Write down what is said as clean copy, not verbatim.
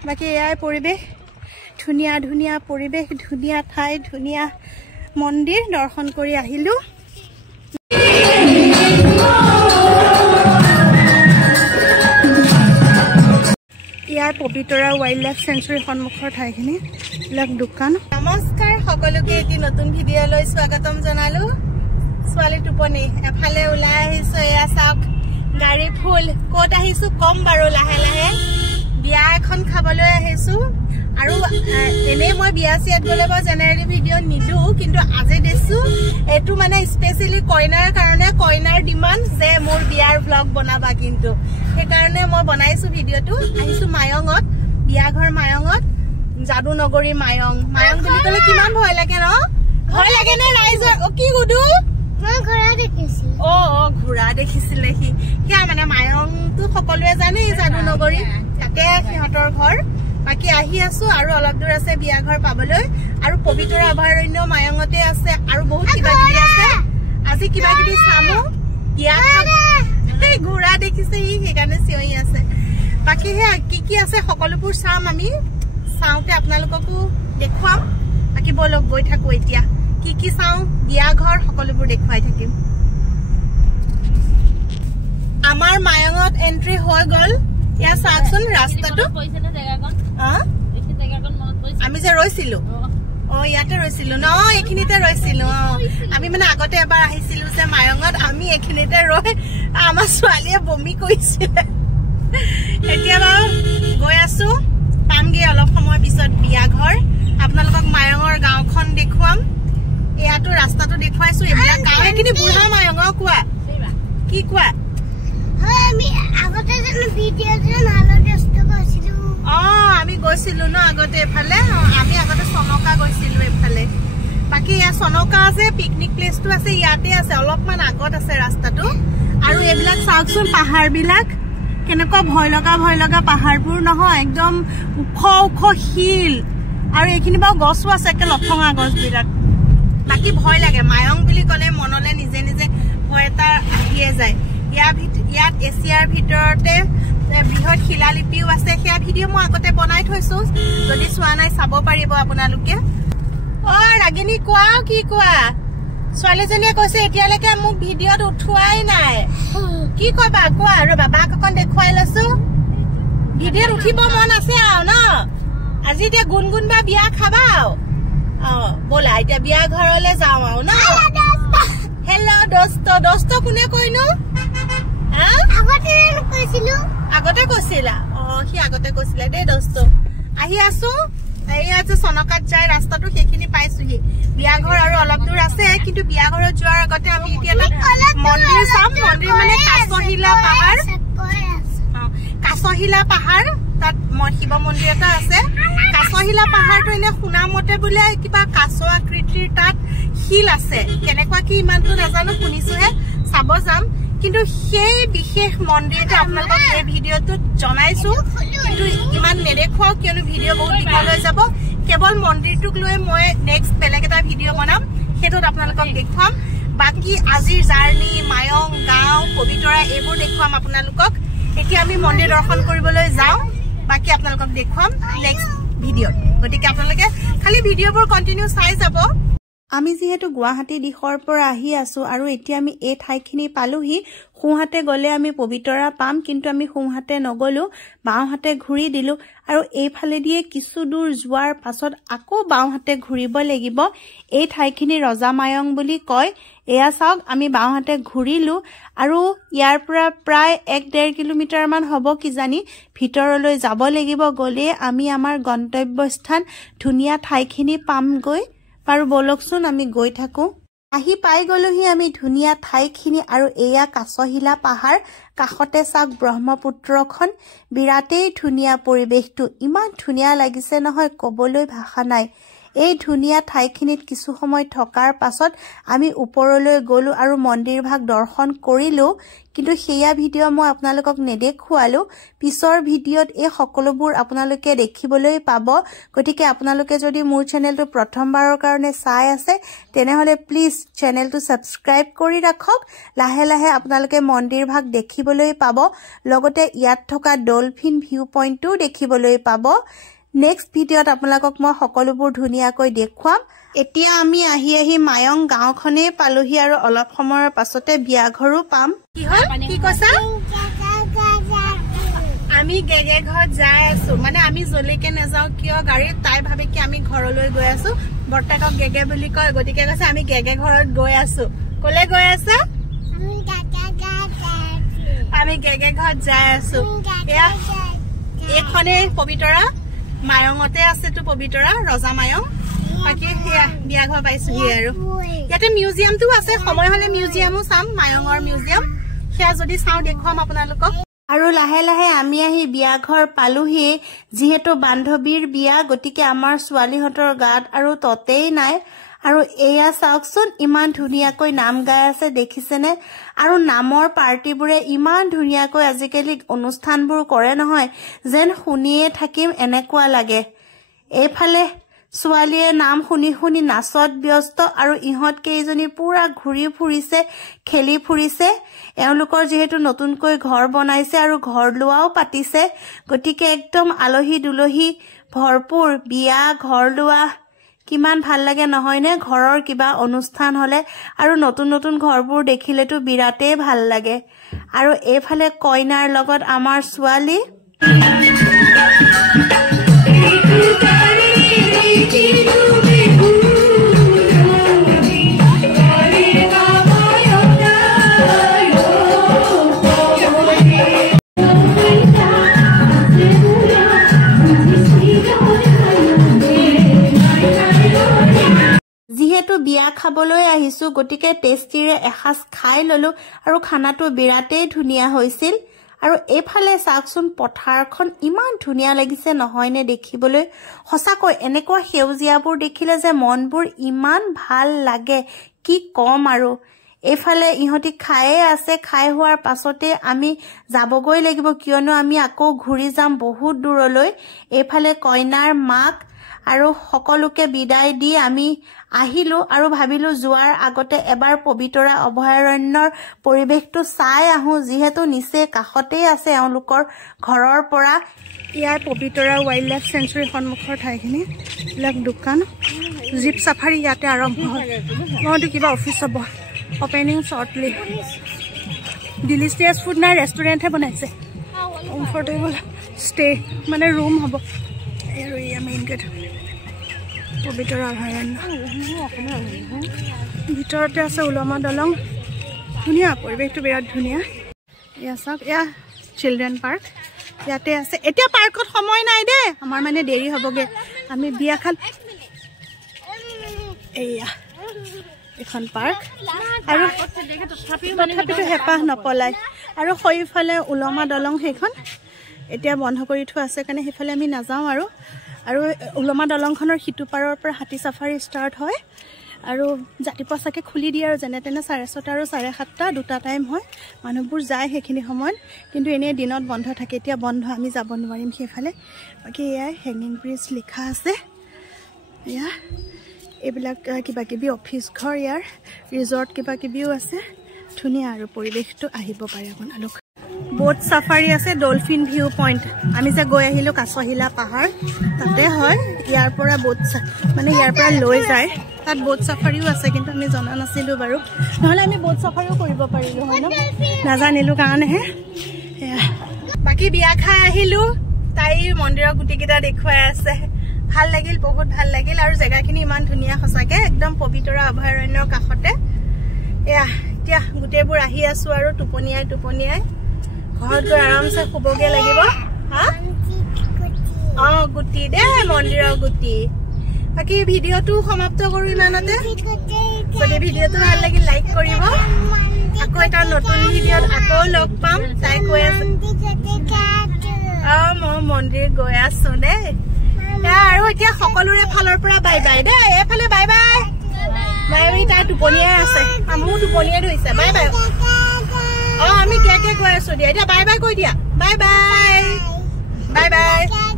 বাকি এয়াই পৰিবেশ ধুনিয়া ধুনিয়া পৰিবেশ ধুনিয়া ঠাই ধুনিয়া মন্দিৰ দৰ্শন কৰি আহিলো ইয়াৰ পবিতৰা ওয়াইল্ড লাইফ সেঞ্চুৰী সন্মুখৰ ঠাইখিনি লাগ দোকান নমস্কাৰ সকলোকে এটি নতুন ভিডিঅ'লৈ স্বাগতম জনালো ছোৱালী টোপনি এফালে ওলাই আহিছো এয়া চাওক গাড়ী ফুল কোট আহিছো কম বাৰু লাহে লাহে বিয়া এখন খাবলৈ আহিছো আৰু এনে মই বিয়া সিয়াত গলে বা জেনাৰেলি ভিডিঅ' নিদু কিন্তু আজি দেছো এটু মানে স্পেশালি কইনাৰ কাৰণে কইনাৰ ডিমান্ড যে মোৰ বিয়াৰ ব্লগ বনাবা কিন্তু সেই কাৰণে মই বনাইছো ভিডিঅ'টো আহিছো মায়ঙত বিয়া ঘৰ মায়ঙত জাদু নগৰী মায়ং বুলি কলে কিমান ভয় লাগে ন ভয় লাগে নে ৰাইজৰ ও কি গুদু মই ঘোঁৰা দেখিছিল ও ঘোঁৰা দেখিছিলে কিয়া মানে মায়ংটো সকলোৱে জানে জাদু নগৰী তাতে সিহঁতৰ ঘৰ বাকি আহি আছো আৰু অলপ দূৰ আছে বিয়া ঘৰ পাবলৈ আৰু পবিতৰা অভয়াৰণ্য মায়ঙতে আছে আৰু বহুত কিবা কিবি আছে আজি কিবা কিবি চামো বিয়া এই ঘোঁৰা দেখিছে সেইকাৰণে চিঞৰি আছে বাকি হে কি আছে সকলোবোৰ চাম আমি চাওঁতে আপোনালোককো দেখুৱাম বাকি বলক গৈ থাকো এতিয়া কি চাওঁ বিয়া ঘৰ সকলোবোৰ দেখুৱাই থাকিম আমাৰ মায়ঙত এন্ট্ৰি হৈ গল ইয়া চাকচোন ৰাস্তাটো আমি যে ৰৈছিলো ইয়াতে ৰৈছিলো ন এখিনিতে ৰৈছিলো আমি মানে আগতে এবাৰ আহিছিলো যে মায়ঙত আমি এখিনিতে ৰৈ আমাৰ ছোৱালীয়ে বমি কৰিছিলে এতিয়া বাৰু গৈ আছো পামগে অলপ সময় পিছত বিয়া ঘৰ আপোনালোকক মায়ঙৰ গাঁওখন দেখুৱাম ইয়াতো ৰাস্তাটো দেখুৱাইছো এইবিলাক গাঁও এখিনি বুঢ়া মায়ঙৰ কোৱা কি কোৱা আমি আগতে যে ভিডিঅ' যে নালদস্ত কৰিছিলো আমি গৈছিলো ন আগতে এফালে আমি আগতে সনকা গৈছিলো এফালে বাকি ইয়া সনকা যে পিকনিক প্লেসটো আছে ইয়াতে আছে অলপমান আগত আছে ৰাস্তাটো আৰু এইবিলাক চাওকচোন পাহাৰ বিলাক কেনেকুৱা ভয় লগা পাহাৰবোৰ নহয় একদম ওখ হিল আৰু এইখিনি বা গছও আছে একে লঠঙা গছ বিলাক বাকি ভয় লাগে মায়ং বুলি কলে মনলে নিজে নিজে ভয় এটা আহিয়ে যায় ইয়াত এছিয়াৰ ভিতৰতে বৃহৎ শিলালিপিও আছে সেয়া ভিডিঅ' মই আগতে বনাই থৈছো যদি চোৱা নাই চাব পাৰিব আপোনালোকে ৰাগিনী কোৱা কি কোৱা ছোৱালীজনীয়ে কৈছে এতিয়ালৈকে মোক ভিডিঅ'ত উঠোৱাই নাই কি কবা কোৱা আৰু বাবাক অকণ দেখুৱাই লৈছো ভিডিঅ'ত উঠিব মন আছে আৰু ন আজি এতিয়া গুণগুণ বা বিয়া খাবা বলা এতিয়া বিয়া ঘৰলৈ যাওঁ আৰু ন হেল্ল' দোস্ত কোনে কৈনো আগতে কৈছিলা সি আগতে কৈছিলে দেই দোস্ত আহি আছো এয়া যে সনকাত যায় ৰাস্তাটো সেইখিনি পাইছোহি বিয়া ঘৰ আৰু অলপ দূৰ আছে কিন্তু বিয়া ঘৰত যোৱাৰ আগতে আমি এতিয়া মন্দিৰ চাম মন্দিৰ মানে কাছহিলা পাহাৰ তাত শিৱ মন্দিৰ এটা আছে কাছহিলা পাহাৰটো এনে শুনা মতে বোলে কিবা কাছ আকৃতিৰ তাত শিল আছে কেনেকুৱা কি ইমানটো নাজানো শুনিছোহে চাব যাম কিন্তু সেই বিশেষ মন্দিৰটো আপোনালোকক এই ভিডিঅ'টো জনাইছো কিন্তু ইমান নেদেখুৱাও কিয়নো ভিডিঅ' বহুত দীঘল হৈ যাব কেৱল মন্দিৰটোক লৈ মই নেক্সট বেলেগ এটা ভিডিঅ' বনাম সেইটোত আপোনালোকক দেখুৱাম বাকি আজিৰ জাৰ্নি মায়ং গাঁও পবিতৰা এইবোৰ দেখুৱাম আপোনালোকক এতিয়া আমি মন্দিৰ দৰ্শন কৰিবলৈ যাওঁ বাকি আপোনালোকক দেখুৱাম নেক্সট ভিডিঅ'ত গতিকে আপোনালোকে খালি ভিডিঅ'বোৰ কন্টিনিউ চাই যাব আমি যেহেতু গুৱাহাটী দিশৰ পৰা আহি আছো আৰু এতিয়া আমি এই ঠাইখিনি পালোহি সোঁহাতে গলে আমি পবিতৰা পাম কিন্তু আমি সোঁহাতে নগলো বাওঁহাতে ঘূৰি দিলো আৰু এইফালে দিয়ে কিছু দূৰ যোৱাৰ পাছত আকৌ বাওঁহাতে ঘূৰিব লাগিব এই ঠাইখিনি ৰজা মায়ং বুলি কয় এয়া চাওক আমি বাওঁহাতে ঘূৰিলো আৰু ইয়াৰ পৰা প্ৰায় 1.5 কিলোমিটাৰ মান হ'ব কিজানি ভিতৰলৈ যাব লাগিব গলে আমি আমাৰ গন্তব্যস্থান ধুনীয়া ঠাইখিনি পামগৈ আৰু বলকচোন আমি গৈ থাকো আহি পাই গলোহি আমি ধুনীয়া ঠাইখিনি আৰু এয়া কাছহিলা পাহাৰ কাষতে চাওক ব্ৰহ্মপুত্ৰখন বিৰাটেই ধুনীয়া পৰিৱেশটো ইমান ধুনীয়া লাগিছে নহয় কবলৈ ভাষা নাই এই ধুনীয়া ঠাইখিনিত কিছু সময় থকাৰ পাছত আমি ওপৰলৈ গলো আৰু মন্দিৰ ভাগ দৰ্শন কৰিলো কিন্তু সেয়া ভিডিঅ' মই আপোনালোকক নেদেখুৱালো পিছৰ ভিডিঅ'ত এই সকলোবোৰ আপোনালোকে দেখিবলৈ পাব গতিকে আপোনালোকে যদি মোৰ চেনেলটো প্ৰথমবাৰৰ কাৰণে চাই আছে তেনেহলে প্লিজ চেনেলটো সাবস্ক্ৰাইব কৰি ৰাখক লাহে লাহে আপোনালোকে মন্দিৰ ভাগ দেখিবলৈ পাব লগতে ইয়াত থকা ডলফিন ভিউ পইণ্টটো দেখিবলৈ পাব নেক্সট ভিডিঅ'ত আপোনালোকক মই সকলোবোৰ ধুনীয়াকৈ দেখুৱাম এতিয়া আমি আহি মায়ং গাঁওখনে পালোহি আৰু অলপ সময়ৰ পাছতে বিয়া ঘৰো পাম কি হ'ল কি কৈছা আমি গেগে ঘৰ যাই আছো মানে আমি জলিকে নাযাও কিয় গাড়ীত তাই ভাবে কি আমি ঘৰলৈ গৈ আছো বৰ্তাকক গেগে বুলি কয় গতিকে কৈছে আমি গেগে ঘৰত গৈ আছো কলে গৈ আছা আমি গেগে ঘৰত যাই আছো এয়া এখনে পবিতৰা মায়ঙতে আছে তো পবিতৰা ৰজা মায়ং বাকি হেয়া বিয়া ঘৰ পাইছোহি আৰু ইয়াতে মিউজিয়ামটো আছে সময় হলে মিউজিয়ামো চাম মায়ঙৰ মিউজিয়াম সেয়া যদি চাওঁ দেখুৱাম আপোনালোকক আৰু লাহে লাহে আমি আহি বিয়া ঘৰ পালোহি যিহেতু বান্ধৱীৰ বিয়া গতিকে আমাৰ ছোৱালীহঁতৰ গাত আৰু ততেই নাই আৰু এয়া চাওকচোন ইমান ধুনীয়াকৈ নাম গাই আছে দেখিছেনে আৰু নামৰ পাৰ্টিবোৰে ইমান ধুনীয়াকৈ আজিকালি অনুষ্ঠানবোৰ কৰে নহয় যেন শুনিয়ে থাকিম এনেকুৱা লাগে এইফালে ছোৱালীয়ে নাম শুনি শুনি নাচত ব্যস্ত আৰু ইহঁত কেইজনী পুৰা ঘূৰি ফুৰিছে খেলি ফুৰিছে এওঁলোকৰ যেহেতু নতুনকৈ ঘৰ বনাইছে আৰু ঘৰ লোৱাও পাতিছে গতিকে একদম আলহী দুলহী ভৰপুৰ বিয়া ঘৰ লোৱা কিমান ভাল লাগে নহয় নে ঘৰৰ কিবা অনুষ্ঠান হলে আৰু নতুন নতুন ঘৰবোৰ দেখিলেতো বিৰাটেই ভাল লাগে আৰু এইফালে কইনাৰ লগত আমাৰ ছোৱালী যিহেতু বিয়া খাবলৈ আহিছো গতিকে টেষ্টিৰে এসাজ খাই ললো আৰু খানাটো বিৰাটেই ধুনীয়া হৈছিল আৰু এইফালে চাওকচোন পথাৰখন ইমান ধুনীয়া লাগিছে নহয়নে দেখিবলৈ সঁচাকৈ এনেকুৱা সেউজীয়াবোৰ দেখিলে যে মনবোৰ ইমান ভাল লাগে কি কম আৰু এইফালে ইহঁতি খায়ে আছে খাই হোৱাৰ পাছতে আমি যাবগৈ লাগিব কিয়নো আমি আকৌ ঘূৰি যাম বহুত দূৰলৈ এইফালে কইনাৰ মাক আৰু সকলোকে বিদায় দি আমি আহিলো আৰু ভাবিলো যোৱাৰ আগতে এবাৰ পবিতৰা অভয়াৰণ্যৰ পৰিবেশটো চাই আহো যিহেতু নিচে কাষতেই আছে এওঁলোকৰ ঘৰৰ পৰা ইয়াৰ পবিতৰা ৱাইল্ড লাইফ চেঞ্চুৰী সন্মুখৰ ঠাইখিনি বিলাক দোকান জীপ সাফাৰী ইয়াতে আৰম্ভ হয় মইতো কিবা অফিচ হ'ব অপেনিং শ্বৰ্টলি ডিলিচিয়াছ ফুড না ৰেষ্টুৰেণ্টহে বনাইছে কমফৰ্টেবল ষ্টে মানে ৰুম হ'ব আৰু এয়া মেইন গেট পবিতৰা অভয়াৰণ্য ভিতৰতে আছে উলমা দলং ধুনীয়া পৰিৱেশটো বিৰাট ধুনীয়া এয়া চাওক এয়া চিলড্ৰেন পাৰ্ক ইয়াতে আছে এতিয়া পাৰ্কত সময় নাই দে আমাৰ মানে দেৰি হ'বগে আমি বিয়া খাল এয়া এখন পাৰ্ক আৰু তথাপিতো হেঁপাহ নপলাই আৰু সৈফালে উলমা দলং সেইখন এতিয়া বন্ধ কৰি থোৱা আছে কাৰণে সেইফালে আমি নাযাওঁ আৰু উলমা দলংখনৰ সিটো পাৰৰ পৰা হাতী সাফাৰী ষ্টাৰ্ট হয় আৰু ৰাতিপুৱা চাগে খুলি দিয়ে আৰু যেনে তেনে 6:30 আৰু 7:30 দুটা টাইম হয় মানুহবোৰ যায় সেইখিনি সময়ত কিন্তু এনেই দিনত বন্ধ থাকে এতিয়া বন্ধ আমি যাব নোৱাৰিম সেইফালে বাকী এয়াই হেঙিং ব্ৰিজ লিখা আছে এয়া এইবিলাক কিবা কিবি অফিচ ঘৰ ইয়াৰ ৰিজৰ্ট কিবা কিবিও আছে ধুনীয়া আৰু পৰিৱেশটো আহিব পাৰে আপোনালোক বোট সাফাৰী আছে ডলফিন ভিউ পইণ্ট আমি যে গৈ আহিলো কাছহিলা পাহাৰ তাতে হয় ইয়াৰ পৰা বোট মানে ইয়াৰ পৰা লৈ যায় তাত বোট সাফাৰীও আছে কিন্তু আমি জনা নাছিলো বাৰু নহলে আমি বোট সাফাৰীও কৰিব পাৰিলো হয় ন নাজানিলো কাৰণেহে বাকী বিয়া খাই আহিলো তাইৰ মন্দিৰৰ গুটিকেইটা দেখুৱাই আছে ভাল লাগিল বহুত ভাল লাগিল আৰু জেগাখিনি ইমান ধুনীয়া সঁচাকে একদম পবিতৰা অভয়াৰণ্যৰ কাষতে এয়া এতিয়া গুটেবোৰ আহি আছো আৰু টোপনিয়াই ঘৰত গৈ আৰামছে শুবগে লাগিব গুটি দে মন্দিৰৰ গুটি বাকী ভিডিঅ'টো সমাপ্ত কৰো ইমানতে যদি ভিডিঅ'টো ভাল লাগিল লাইক কৰিব আকৌ এটা নতুন ভিডিঅ'ত আকৌ লগ পাম তাই কৈ আছে মই মন্দিৰ গৈ আছো দেই আৰু এতিয়া সকলোৰে ফালৰ পৰা বাই বাই দেই এফালে বাই বাই বাই বাই তাই টোপনিয়াই আছে মোৰ টোপনিয়াই ধৰিছে বাই বাই আমি কে কৈ আছো দিয়া এতিয়া বাই বাই কৈ দিয়া বাই বাই বাই বাই